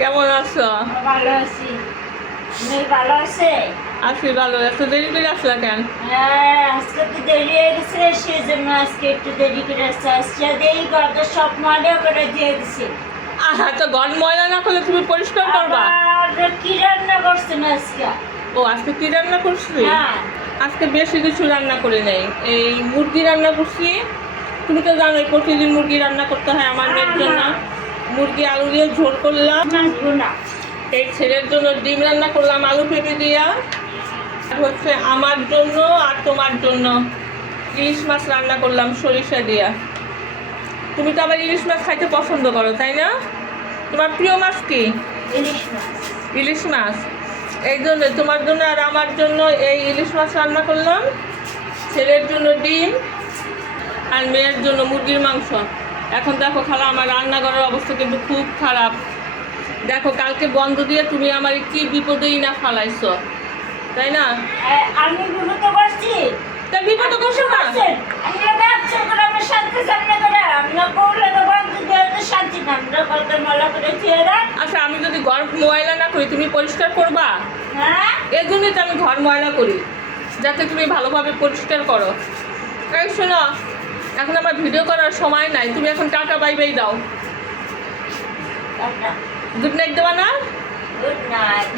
কেমন আছো? ভালো আছি। তুমি ভালো আছে? আছি ভালো। এত দেরি করে আসলা কেন? হ্যাঁ, আজকে তো দেরি হয়ে গেছে, সেই জন্য আজকে একটু দেরি করে আসছে। আজকে দেই ঘরটা সব ময়লা করে দিয়ে দিছি। আহা, তো ঘর ময়লা না করলে তুমি পরিষ্কার করবা? আবার কি রান্না করছেন আজকে? ও, আজকে কি রান্না করছি? হ্যাঁ। আজকে বেশি কিছু রান্না করে নেই, এই মুরগি রান্না করছি। তুমি তো জানোই প্রতিদিন মুরগি রান্না করতে হয় আমার মেয়ের জন্য। মুরগি আলু দিয়ে ঝোল করলাম। না, এই ছেলের জন্য ডিম রান্না করলাম আলু পেঁপে দিয়া। আর হচ্ছে আমার জন্য আর তোমার জন্য ইলিশ মাছ রান্না করলাম সরিষা দিয়া। তুমি তো আবার ইলিশ মাছ খাইতে পছন্দ করো, তাই না? তোমার প্রিয় মাছ কি? ইলিশ মাছ। ইলিশ মাছ। এই জন্য তোমার জন্য আর আমার জন্য এই ইলিশ মাছ রান্না করলাম, ছেলের জন্য ডিম আর মেয়ের জন্য মুরগির মাংস। এখন দেখো খালা, আমার রান্নাঘরের অবস্থা কিন্তু খুব খারাপ। দেখো, কালকে বন্ধ দিয়ে তুমি আমার কি বিপদেই না ফালাইছো, তাই না? আমি বিপদ করছি। তা বিপদ করছো না? আমরা ব্যবসা করে আমরা শান্তি সামনে করে আমরা করলে তো বন্ধ দিয়ে তো শান্তি না, আমরা কত ময়লা করে খেয়ে দেয়। আচ্ছা, আমি যদি ঘর ময়লা না করি তুমি পরিষ্কার করবা? হ্যাঁ, এই জন্যই তো আমি ঘর ময়লা করি, যাতে তুমি ভালোভাবে পরিষ্কার করো। এই শোনো, এখন আমার ভিডিও করার সময় নাই, তুমি এখন টাটা বাই বাই দাও। টাটা। গুড নাইট দেওয়া না? Good night.